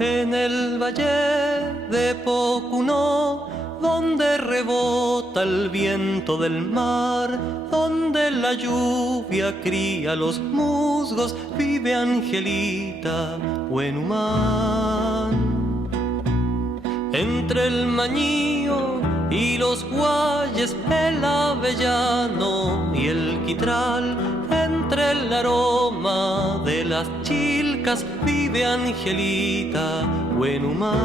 En el valle de Pocunó, donde rebota el viento del mar, donde la lluvia cría los musgos, vive Angelita Huenumán. Entre el mañío y los guayes, el avellano y el quitral, entre el aroma de las chilcas, vive Angelita Huenumán.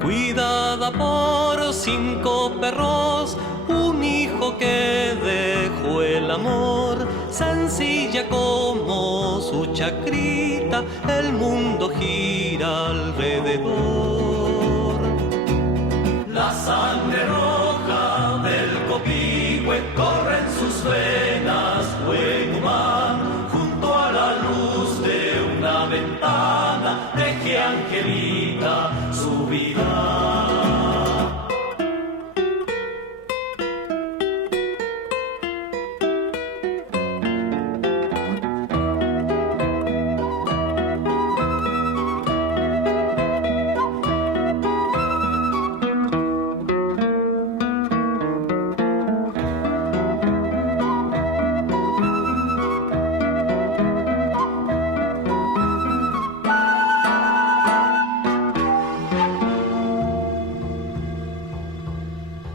Cuidada por 5 perros, un hijo que dejó el amor, sencilla como su chacrita, el mundo gira alrededor. La sangre roja del Copihue corre en sus venas, Huenumán, junto a la luz de una ventana, teje Angelita su vida.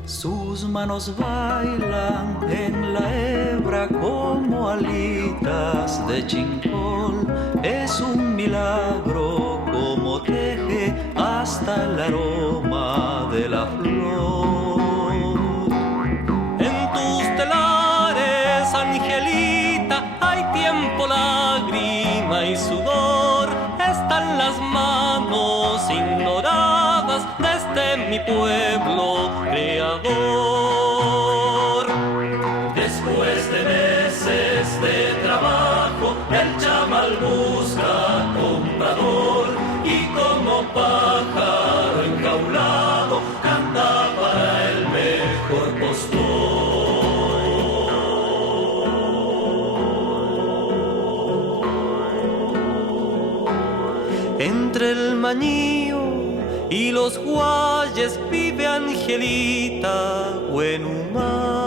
Sus manos bailan en la hebra como alitas de chincol. Es un milagro como teje hasta el aroma de la flor. En tus telares, Angelita, hay tiempo, lágrima y sudor. Están las manos ignoradas desde mi pueblo creador. Después de meses de trabajo, el chamal busca comprador y como pájaro enjaulado canta para el mejor postor. Entre el mañío y los guayes vive Angelita Huenumán.